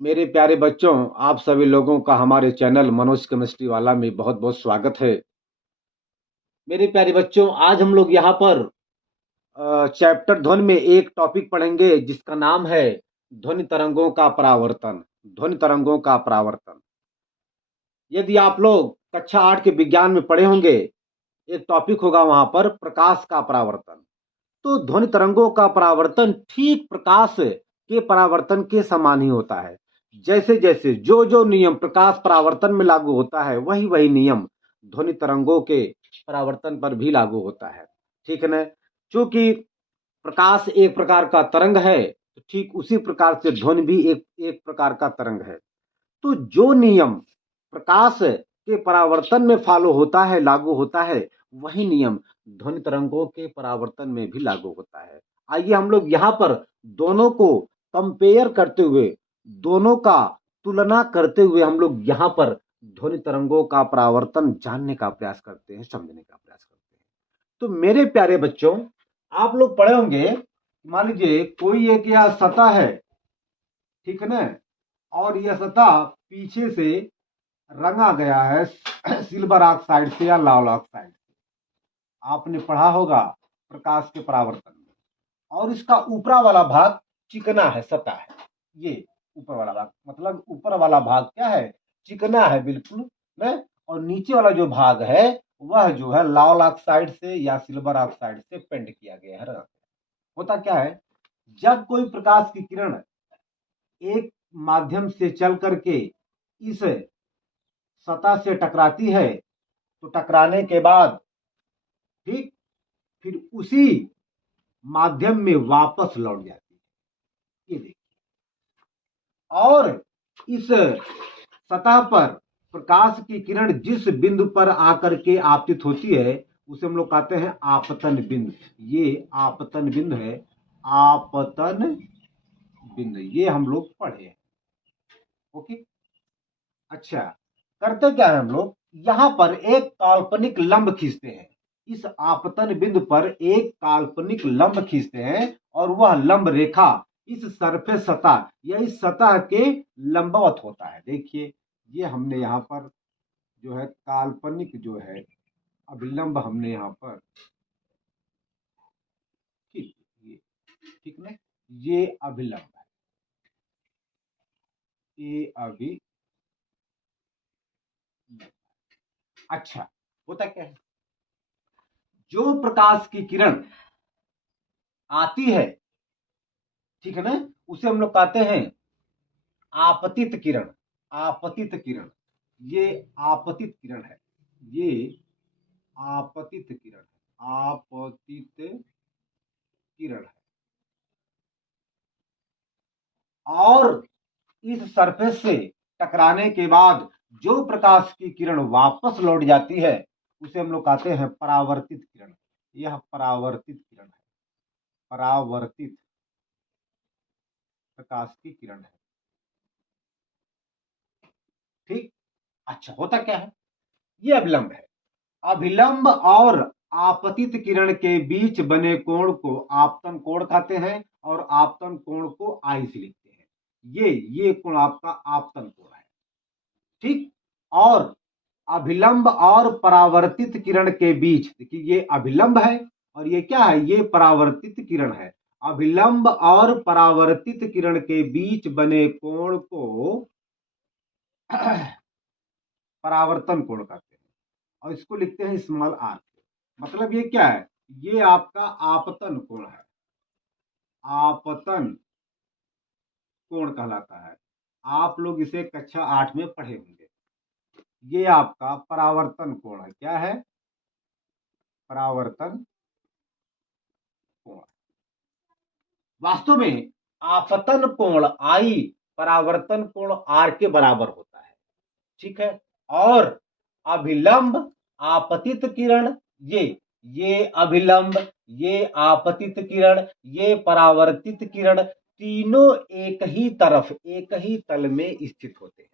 मेरे प्यारे बच्चों, आप सभी लोगों का हमारे चैनल मनोज केमिस्ट्री वाला में बहुत बहुत स्वागत है। मेरे प्यारे बच्चों, आज हम लोग यहाँ पर चैप्टर ध्वनि में एक टॉपिक पढ़ेंगे जिसका नाम है ध्वनि तरंगों का परावर्तन। ध्वनि तरंगों का परावर्तन। यदि आप लोग कक्षा 8 के विज्ञान में पढ़े होंगे, एक टॉपिक होगा वहां पर प्रकाश का परावर्तन। तो ध्वनि तरंगों का परावर्तन ठीक प्रकाश के परावर्तन के समान ही होता है। जैसे जैसे जो जो नियम प्रकाश परावर्तन में लागू होता है, वही वही नियम ध्वनि तरंगों के परावर्तन पर भी लागू होता है। ठीक है ना? चूंकि प्रकाश एक प्रकार का तरंग है, तो ठीक उसी प्रकार से ध्वनि भी एक एक प्रकार का तरंग है। तो जो नियम प्रकाश के परावर्तन में फॉलो होता है, लागू होता है, वही नियम ध्वनि तरंगों के परावर्तन में भी लागू होता है। आइए हम लोग यहाँ पर दोनों को कंपेयर करते हुए, दोनों का तुलना करते हुए हम लोग यहाँ पर ध्वनि तरंगों का परावर्तन जानने का प्रयास करते हैं, समझने का प्रयास करते हैं। तो मेरे प्यारे बच्चों, आप लोग पढ़े होंगे, मान लीजिए कोई एक यह सतह है, ठीक है ना, और यह सतह पीछे से रंगा गया है सिल्वर ऑक्साइड से या लाल ऑक्साइड से। आपने पढ़ा होगा प्रकाश के परावर्तन में। और इसका ऊपरा वाला भाग चिकना है, सतह है। ये ऊपर वाला भाग, मतलब ऊपर वाला भाग क्या है? चिकना है बिल्कुल न। और नीचे वाला जो भाग है, वह जो है लाल ऑक्साइड से या सिल्वर ऑक्साइड से पेंट किया गया है। होता क्या है, जब कोई प्रकाश की किरण एक माध्यम से चल करके इस सतह से टकराती है, तो टकराने के बाद ठीक फिर उसी माध्यम में वापस लौट जाती है। ये देखिए, और इस सतह पर प्रकाश की किरण जिस बिंदु पर आकर के आपतित होती है, उसे हम लोग कहते हैं आपतन बिंदु। ये आपतन बिंदु है, आपतन बिंदु, ये हम लोग पढ़े हैं। ओके, अच्छा, करते क्या है हम लोग, यहां पर एक काल्पनिक लंब खींचते हैं। इस आपतन बिंदु पर एक काल्पनिक लंब खींचते हैं, और वह लंब रेखा इस सरफेस सतह या इस सतह के लंबवत होता है। देखिए, ये हमने यहाँ पर जो है काल्पनिक जो है अभिलंब हमने यहाँ पर, ठीक, ये ठीक ना, ये अभिलंब है, ये अभिलंब। अच्छा, होता क्या है, जो प्रकाश की किरण आती है, ठीक है ना, उसे हम लोग कहते हैं आपतित किरण। आपतित किरण, ये आपतित किरण है, ये आपतित किरण है, आपतित किरण है। और इस सरफेस से टकराने के बाद जो प्रकाश की किरण वापस लौट जाती है, उसे हम लोग कहते हैं परावर्तित किरण। यह परावर्तित किरण है, परावर्तित प्रकाश की किरण है। ठीक, अच्छा, होता क्या है, ये अभिलंब है। अभिलंब और आपतित किरण के बीच बने कोण को आपतन कोण कहते हैं, और आपतन कोण को आई से लिखते हैं। ये कोण आपका आपतन कोण है। ठीक, और अभिलंब और परावर्तित किरण के बीच, देखिए ये अभिलंब है और ये क्या है, ये परावर्तित किरण है। अभिलंब और परावर्तित किरण के बीच बने कोण को परावर्तन कोण कहते हैं, और इसको लिखते हैं स्मॉल आर। मतलब ये क्या है, ये आपका आपतन कोण है, आपतन कोण कहलाता है। आप लोग इसे कक्षा 8 में पढ़े होंगे। ये आपका परावर्तन कोण है, क्या है, परावर्तन कोण। वास्तव में आपतन कोण आई परावर्तन कोण आर के बराबर होता है। ठीक है, और अभिलंब आपतित किरण, ये अभिलंब, ये आपतित किरण, ये परावर्तित किरण, तीनों एक ही तरफ, एक ही तल में स्थित होते हैं।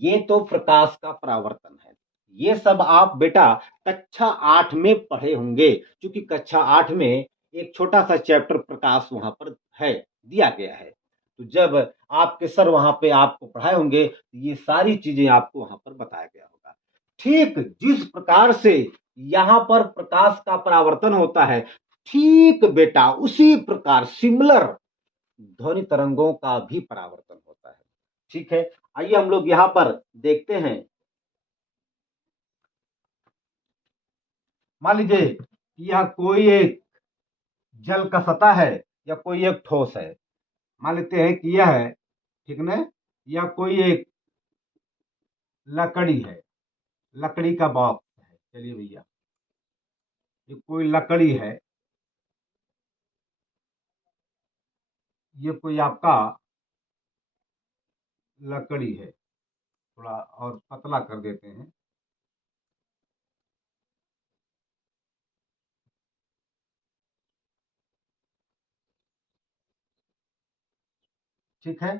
ये तो प्रकाश का परावर्तन है। ये सब आप बेटा कक्षा 8 में पढ़े होंगे, क्योंकि कक्षा 8 में एक छोटा सा चैप्टर प्रकाश वहां पर है, दिया गया है। तो जब आपके सर वहां पे आपको पढ़ाए होंगे तो ये सारी चीजें आपको वहां पर बताया गया होगा। ठीक जिस प्रकार से यहां पर प्रकाश का परावर्तन होता है, ठीक बेटा उसी प्रकार सिमिलर ध्वनि तरंगों का भी परावर्तन होता है। ठीक है, आइए हम लोग यहां पर देखते हैं। मान लीजिए कि यह कोई एक जल का सतह है या कोई एक ठोस है। मान लेते हैं कि यह है, ठीक ना, यह कोई एक लकड़ी है, लकड़ी का बॉक्स है। चलिए भैया, ये कोई लकड़ी है, ये कोई आपका लकड़ी है। थोड़ा और पतला कर देते हैं। ठीक है,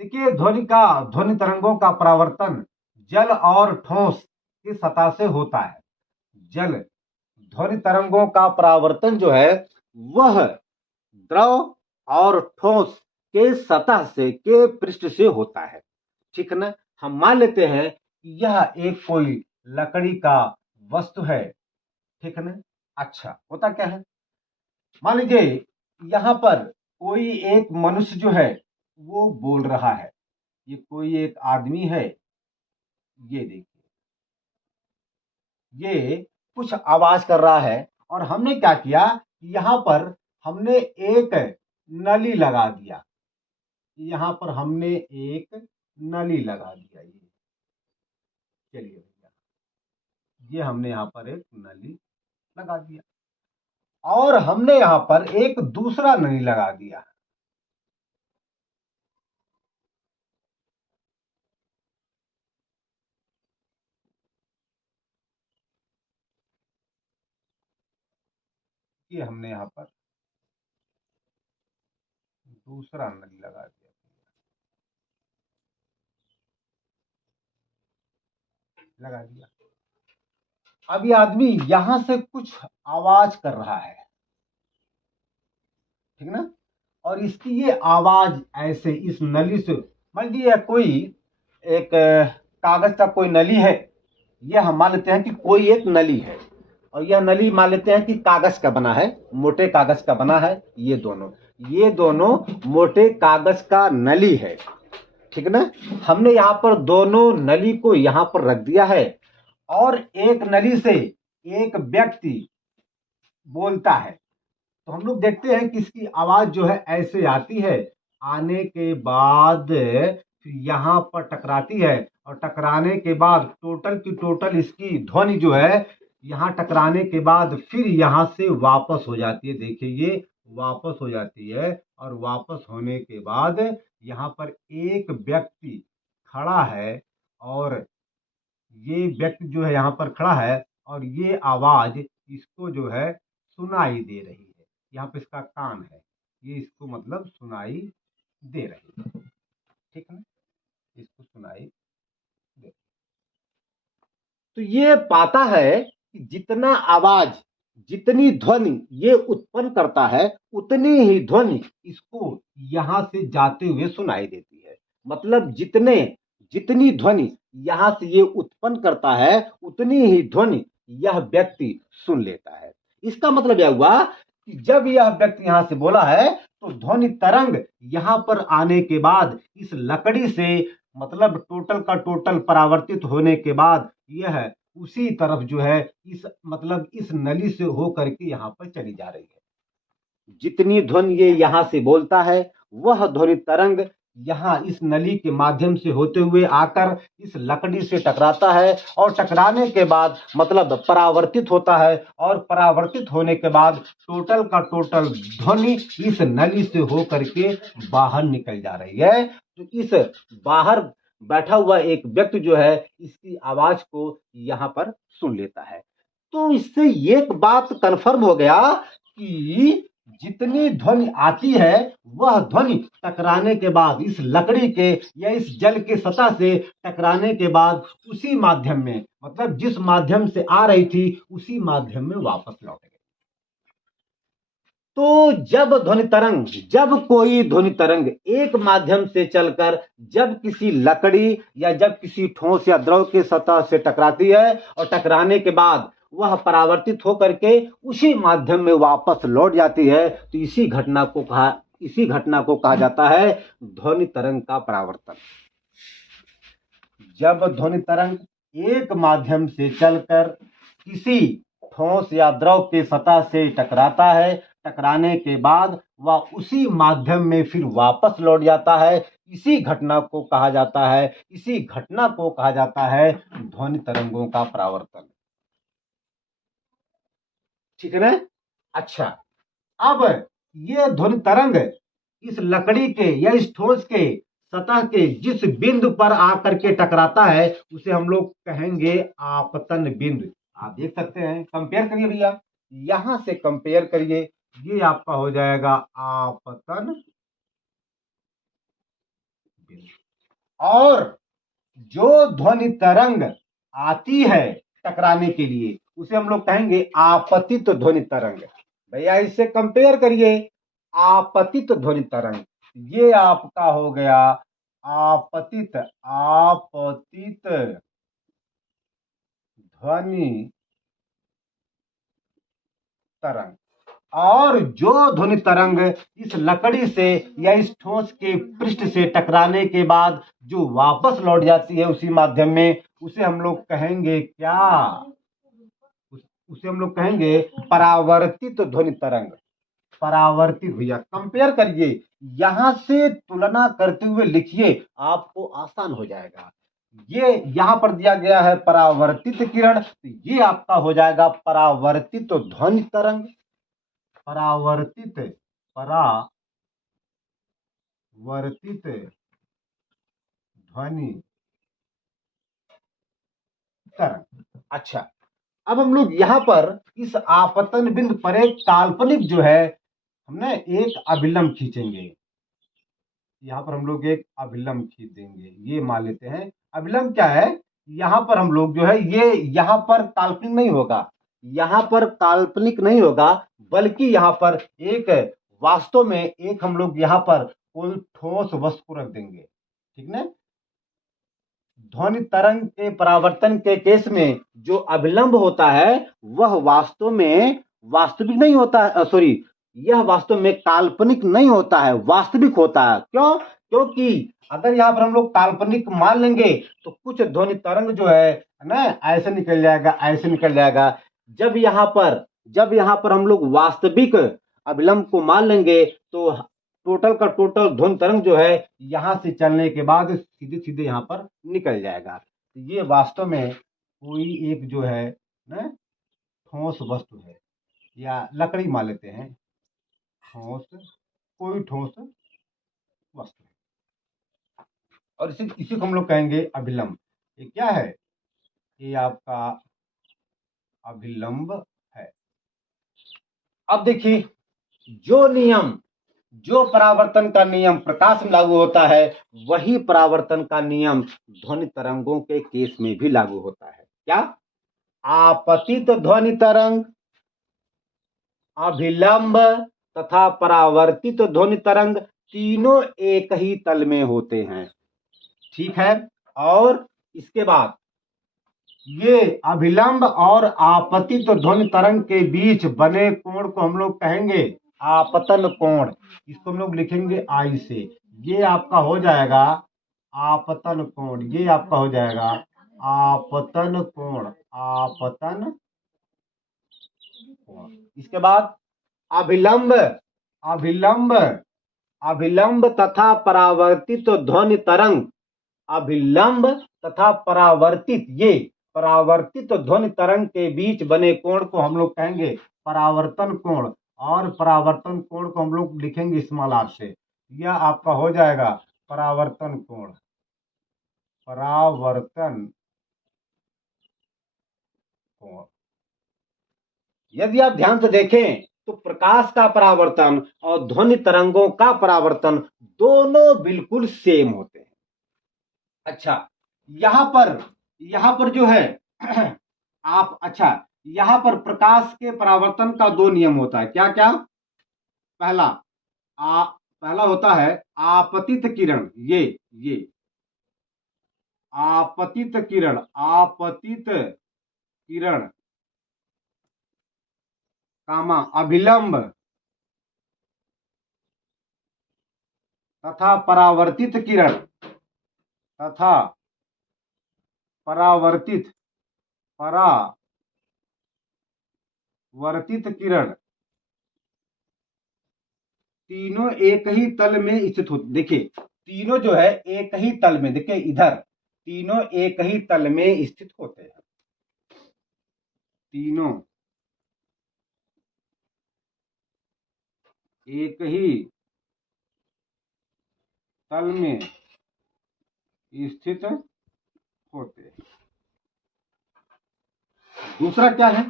देखिए ध्वनि तरंगों का परावर्तन जल और ठोस की सतह से होता है। जल ध्वनि तरंगों का परावर्तन जो है वह द्रव और ठोस के सतह से के पृष्ठ से होता है। ठीक है ना, हम मान लेते हैं कि यह एक कोई लकड़ी का वस्तु है। ठीक है ना, अच्छा होता क्या है, मान लीजिए यहां पर कोई एक मनुष्य जो है वो बोल रहा है। ये कोई एक आदमी है, ये देखिए, ये कुछ आवाज कर रहा है और हमने क्या किया, यहां पर हमने एक नली लगा दिया। यहां पर हमने एक नली लगा दिया। ये चलिए भैया, ये हमने यहां पर एक नली लगा दिया और हमने यहां पर एक दूसरा नली लगा दिया। ये हमने यहां पर दूसरा नली लगा दिया, लगा दिया। अब ये आदमी यहां से कुछ आवाज कर रहा है, ठीक ना, और इसकी ये आवाज ऐसे इस नली से, मान लीजिए कोई एक कागज का कोई नली है। यह हम मान लेते हैं कि कोई एक नली है और यह नली मान लेते हैं कि कागज का बना है, मोटे कागज का बना है। ये दोनों मोटे कागज का नली है। ठीक ना, हमने यहाँ पर दोनों नली को यहाँ पर रख दिया है और एक नली से एक व्यक्ति बोलता है। तो हम लोग देखते हैं कि इसकी आवाज जो है ऐसे आती है, आने के बाद फिर यहाँ पर टकराती है और टकराने के बाद टोटल की टोटल इसकी ध्वनि जो है यहाँ टकराने के बाद फिर यहाँ से वापस हो जाती है। देखिए ये वापस हो जाती है और वापस होने के बाद यहाँ पर एक व्यक्ति खड़ा है और ये व्यक्ति जो है यहाँ पर खड़ा है और ये आवाज इसको जो है सुनाई दे रही है। यहाँ पे इसका कान है, ये इसको मतलब सुनाई दे रही है। ठीक है, इसको सुनाई दे। तो ये पाता है कि जितना आवाज, जितनी ध्वनि ये उत्पन्न करता है उतनी ही ध्वनि इसको यहां से जाते हुए सुनाई देती है। मतलब जितनी ध्वनि यहां से ये उत्पन्न करता है उतनी ही ध्वनि यह व्यक्ति सुन लेता है। इसका मतलब यह हुआ कि जब यह व्यक्ति यहां से बोला है तो ध्वनि तरंग यहां पर आने के बाद इस लकड़ी से मतलब टोटल का टोटल परावर्तित होने के बाद यह उसी तरफ जो है इस मतलब इस नली से हो करके यहाँ पर चली जा रही है। जितनी ध्वनि ये यहाँ से बोलता है वह ध्वनि तरंग यहाँ इस नली के माध्यम से होते हुए आकर इस लकड़ी से टकराता है और टकराने के बाद मतलब परावर्तित होता है और परावर्तित होने के बाद टोटल का टोटल ध्वनि इस नली से हो करके बाहर निकल जा रही है। तो इस बाहर बैठा हुआ एक व्यक्ति जो है इसकी आवाज को यहाँ पर सुन लेता है। तो इससे एक बात कंफर्म हो गया कि जितनी ध्वनि आती है वह ध्वनि टकराने के बाद इस लकड़ी के या इस जल के सतह से टकराने के बाद उसी माध्यम में मतलब जिस माध्यम से आ रही थी उसी माध्यम में वापस लौट गई। तो जब कोई ध्वनि तरंग एक माध्यम से चलकर जब किसी लकड़ी या जब किसी ठोस या द्रव के सतह से टकराती है और टकराने के बाद वह परावर्तित होकर के उसी माध्यम में वापस लौट जाती है, तो इसी घटना को कहा जाता है ध्वनि तरंग का परावर्तन। जब ध्वनि तरंग एक माध्यम से चलकर किसी ठोस या द्रव के सतह से टकराता है, टकराने के बाद वह उसी माध्यम में फिर वापस लौट जाता है, इसी घटना को कहा जाता है ध्वनि तरंगों का परावर्तन। ठीक है ना? अच्छा, अब ये ध्वनि तरंग इस लकड़ी के या इस ठोस के सतह के जिस बिंदु पर आकर के टकराता है उसे हम लोग कहेंगे आपतन बिंदु। आप देख सकते हैं, कंपेयर करिए भैया, यहां से कंपेयर करिए, ये आपका हो जाएगा आपतन बिंदु। और जो ध्वनि तरंग आती है टकराने के लिए उसे हम लोग कहेंगे आपतित ध्वनि तरंग। भैया इससे कंपेयर करिए, आपतित ध्वनि तरंग, ये आपका हो गया आपतित ध्वनि तरंग। और जो ध्वनि तरंग इस लकड़ी से या इस ठोस के पृष्ठ से टकराने के बाद जो वापस लौट जाती है उसी माध्यम में, उसे हम लोग कहेंगे क्या? उसे हम लोग कहेंगे परावर्तित ध्वनि तरंग। परावर्तित, भैया कंपेयर करिए, यहां से तुलना करते हुए लिखिए, आपको आसान हो जाएगा। ये यहां पर दिया गया है परावर्तित किरण, तो ये आपका हो जाएगा परावर्तित ध्वनि तरंग। परावर्तित ध्वनि तरंग। अच्छा, अब हम लोग यहां पर इस आपतन बिंदु पर एक काल्पनिक जो है हमने एक अभिलंब खींचेंगे। यहाँ पर हम लोग एक अभिलंब खींच देंगे, ये मान लेते हैं। अभिलंब क्या है? यहाँ पर हम लोग जो है ये यहाँ पर काल्पनिक नहीं होगा, बल्कि यहाँ पर एक वास्तव में एक हम लोग यहाँ पर कोई ठोस वस्तु रख देंगे। ठीक ना? ध्वनि तरंग के परावर्तन के केस में जो अभिलंब होता है वह वास्तव में वास्तविक नहीं होता है, सॉरी, यह वास्तव में काल्पनिक नहीं होता है, वास्तविक होता है। क्यों? क्योंकि अगर यहाँ पर हम लोग काल्पनिक मान लेंगे तो कुछ ध्वनि तरंग जो है ना ऐसे निकल जाएगा। जब यहाँ पर हम लोग वास्तविक अभिलंब को मान लेंगे तो टोटल का टोटल ध्वनि तरंग जो है यहां से चलने के बाद सीधे सीधे यहाँ पर निकल जाएगा। तो ये वास्तव में कोई एक जो है ना ठोस वस्तु है, या लकड़ी मान लेते हैं, कोई ठोस वस्तु है, और इसी को हम लोग कहेंगे अभिलंब। ये क्या है? ये आपका अभिलंब है। अब देखिए, जो परावर्तन का नियम प्रकाश में लागू होता है वही परावर्तन का नियम ध्वनि तरंगों के केस में भी लागू होता है। क्या? आपतित ध्वनि तरंग, अभिलंब तथा परावर्तित ध्वनि तरंग तीनों एक ही तल में होते हैं। ठीक है? और इसके बाद ये अभिलंब और आपतित ध्वनि तरंग के बीच बने कोण को हम लोग कहेंगे आपतन कोण। इसको हम लोग लिखेंगे आई से। ये आपका हो जाएगा आपतन कोण, ये आपका हो जाएगा आपतन कोण। इसके बाद अभिलंब तथा परावर्तित ध्वनि तरंग, अभिलंब तथा परावर्तित ध्वनि तरंग के बीच बने कोण को हम लोग कहेंगे परावर्तन कोण, और परावर्तन कोण को हम लोग लिखेंगे स्मॉल आर से। यह आपका हो जाएगा परावर्तन कोण। यदि आप ध्यान से देखें तो प्रकाश का परावर्तन और ध्वनि तरंगों का परावर्तन दोनों बिल्कुल सेम होते हैं। अच्छा, यहां पर जो है यहाँ पर प्रकाश के परावर्तन का दो नियम होता है। क्या क्या? पहला पहला होता है आपतित किरण, ये आपतित किरण, आपतित किरण कामा अभिलंब तथा परावर्तित किरण, तथा परावर्तित किरण तीनों एक ही तल में स्थित होते। देखिए तीनों जो है एक ही तल में, देखिए इधर तीनों एक ही तल में स्थित होते हैं, तीनों एक ही तल में स्थित होते हैं। दूसरा क्या है,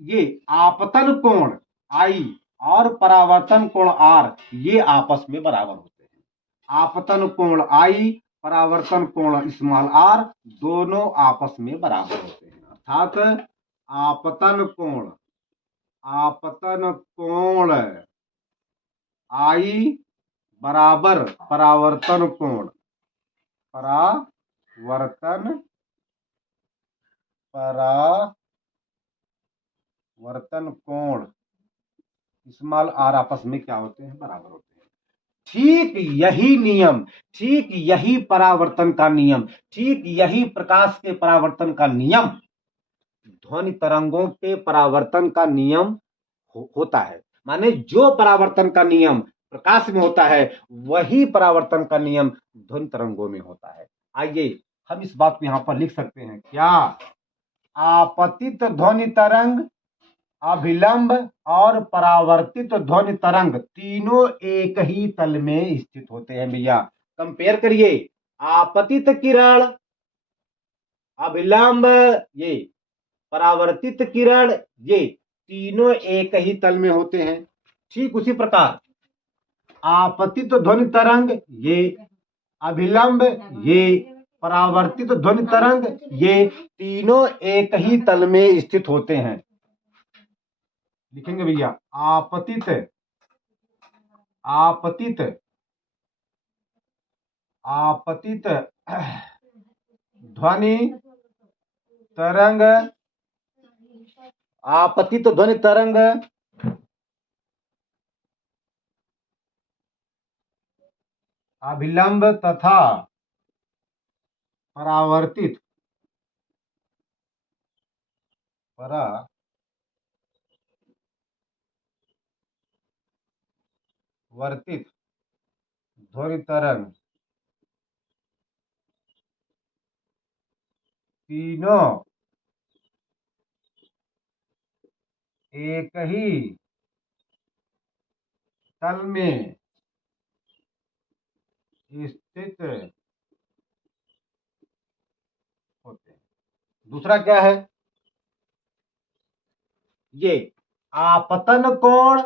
ये आपतन कोण आई और परावर्तन कोण आर ये आपस में बराबर होते हैं। आपतन कोण आई, परावर्तन कोण स्मॉल आर दोनों आपस में बराबर होते हैं। अर्थात आपतन कोण आई बराबर परावर्तन कोण स्मॉल आर आपस में क्या होते हैं, बराबर होते हैं। ठीक यही परावर्तन का नियम, ठीक यही प्रकाश के परावर्तन का नियम ध्वनि तरंगों के परावर्तन का नियम होता है। माने जो परावर्तन का नियम प्रकाश में होता है वही परावर्तन का नियम ध्वनि तरंगों में होता है। आइए हम इस बात को यहां पर लिख सकते हैं, क्या आपतित ध्वनि तरंग, अभिलंब और परावर्तित ध्वनि तरंग तीनों एक ही तल में स्थित होते हैं। भैया कंपेयर करिए, आपतित किरण, अभिलंब, ये परावर्तित किरण, ये तीनों एक ही तल में होते हैं। ठीक उसी प्रकार आपतित ध्वनि तरंग, ये अभिलंब, ये परावर्तित ध्वनि तरंग, ये तीनों एक ही तल में स्थित होते हैं। लिखेंगे भैया आपतित ध्वनि तरंग, आपतित ध्वनि तरंग अभिलंब तथा परावर्तित ध्वनि तरंग तीनों एक ही तल में स्थित होते हैं। दूसरा क्या है, ये आपतन कोण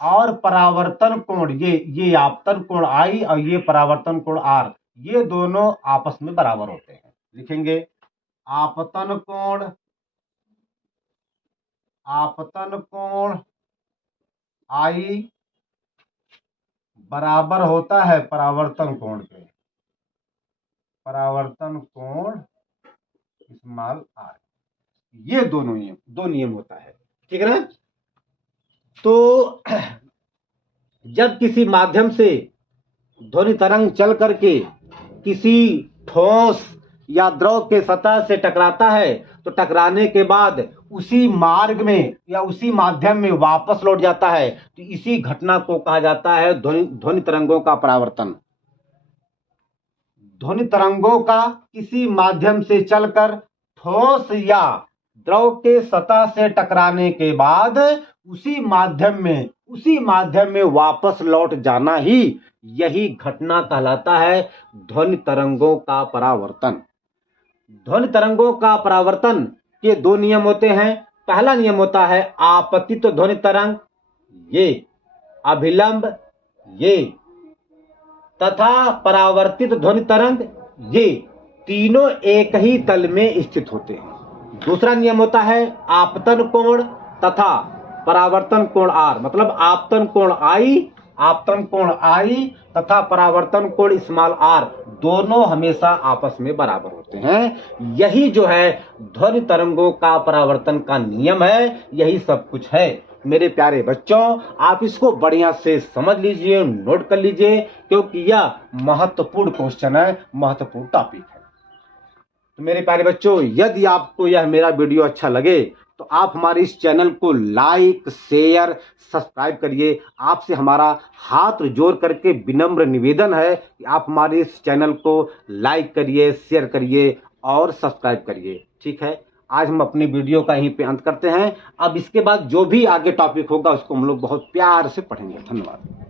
और परावर्तन कोण, ये आपतन कोण आई और ये परावर्तन कोण आर, ये दोनों आपस में बराबर होते हैं। लिखेंगे आपतन कोण आई बराबर होता है परावर्तन कोण के, परावर्तन कोण स्मॉल आर, ये दो नियम होता है। ठीक है ना। तो जब किसी माध्यम से ध्वनि तरंग चल करके किसी ठोस या द्रव के सतह से टकराता है तो टकराने के बाद उसी मार्ग में या उसी माध्यम में वापस लौट जाता है, तो इसी घटना को कहा जाता है ध्वनि तरंगों का परावर्तन। ध्वनि तरंगों का किसी माध्यम से चलकर ठोस या द्रव के सतह से टकराने के बाद उसी माध्यम में वापस लौट जाना ही, यही घटना कहलाता है ध्वनि तरंगों का परावर्तन। ध्वनि तरंगों का परावर्तन के दो नियम होते हैं। पहला नियम होता है आपतित ध्वनि तरंग, ये अभिलंब, ये तथा परावर्तित ध्वनि तरंग, ये तीनों एक ही तल में स्थित होते हैं। दूसरा नियम होता है आपतन कोण तथा परावर्तन कोण आर, मतलब आपतन कोण आई तथा परावर्तन कोण स्मॉल आर दोनों हमेशा आपस में बराबर होते हैं। यही जो है ध्वनि तरंगों का परावर्तन का नियम है, यही सब कुछ है। मेरे प्यारे बच्चों, आप इसको बढ़िया से समझ लीजिए, नोट कर लीजिए, क्योंकि यह महत्वपूर्ण क्वेश्चन है, महत्वपूर्ण टॉपिक है। तो मेरे प्यारे बच्चों, यदि आपको यह मेरा वीडियो अच्छा लगे तो आप हमारे इस चैनल को लाइक, शेयर, सब्सक्राइब करिए। आपसे हमारा हाथ जोड़ करके विनम्र निवेदन है कि आप हमारे इस चैनल को लाइक करिए, शेयर करिए और सब्सक्राइब करिए। ठीक है, आज हम अपनी वीडियो का यहीं पे अंत करते हैं। अब इसके बाद जो भी आगे टॉपिक होगा उसको हम लोग बहुत प्यार से पढ़ेंगे। धन्यवाद।